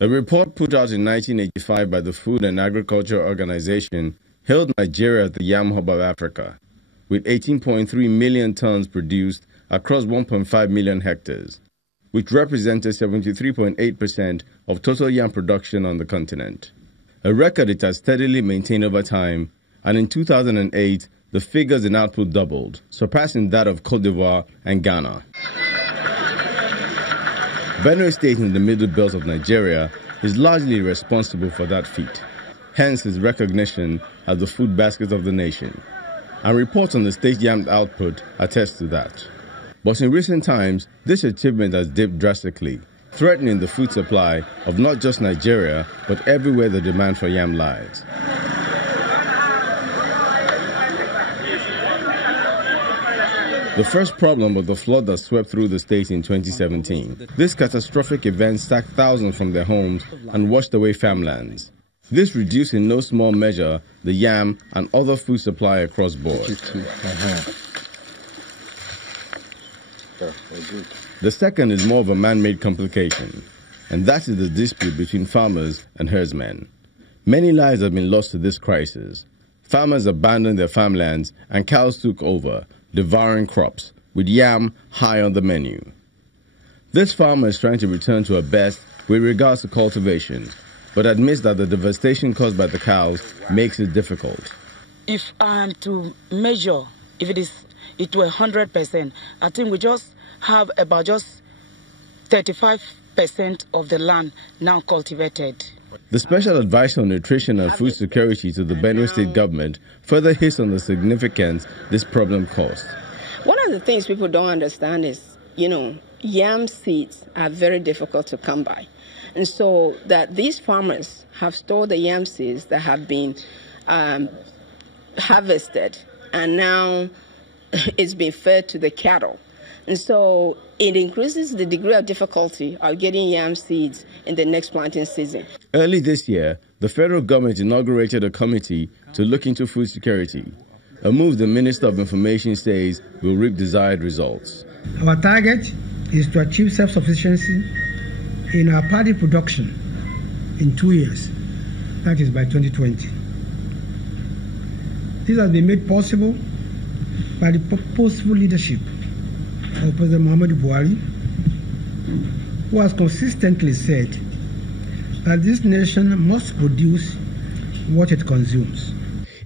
A report put out in 1985 by the Food and Agriculture Organization hailed Nigeria as the yam hub of Africa, with 18.3 million tons produced across 1.5 million hectares, which represented 73.8% of total yam production on the continent. A record it has steadily maintained over time, and in 2008, the figures in output doubled, surpassing that of Côte d'Ivoire and Ghana. Benue State in the middle belt of Nigeria is largely responsible for that feat, hence its recognition as the food basket of the nation. And reports on the state's yam output attest to that. But in recent times, this achievement has dipped drastically, threatening the food supply of not just Nigeria, but everywhere the demand for yam lies. The first problem was the flood that swept through the state in 2017. This catastrophic event sacked thousands from their homes and washed away farmlands. This reduced in no small measure the yam and other food supply across board. The second is more of a man-made complication, and that is the dispute between farmers and herdsmen. Many lives have been lost to this crisis. Farmers abandoned their farmlands and cows took over, devouring crops, with yam high on the menu. This farmer is trying to return to her best with regards to cultivation, but admits that the devastation caused by the cows makes it difficult. If I'm to measure, if it were 100%, I think we just have about just 35% of the land now cultivated. The Special Advisor on Nutrition and Food Security to the Benue State government further hits on the significance this problem caused. One of the things people don't understand is, yam seeds are very difficult to come by. And so that these farmers have stored the yam seeds that have been harvested, and now it's been fed to the cattle. And so it increases the degree of difficulty of getting yam seeds in the next planting season. Early this year, the federal government inaugurated a committee to look into food security, a move the Minister of Information says will reap desired results. Our target is to achieve self-sufficiency in our paddy production in 2 years, that is by 2020. This has been made possible by the purposeful leadership of President Muhammadu Buhari, who has consistently said that this nation must produce what it consumes.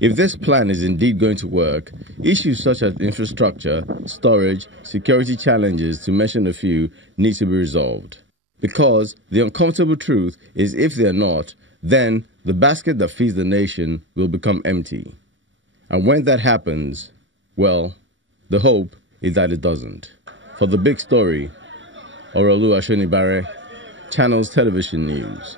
If this plan is indeed going to work, issues such as infrastructure, storage, security challenges, to mention a few, need to be resolved. Because the uncomfortable truth is if they are not, then the basket that feeds the nation will become empty. And when that happens, well, the hope is that it doesn't. For The Big Story, Orolu Ashonibare, Channels Television News.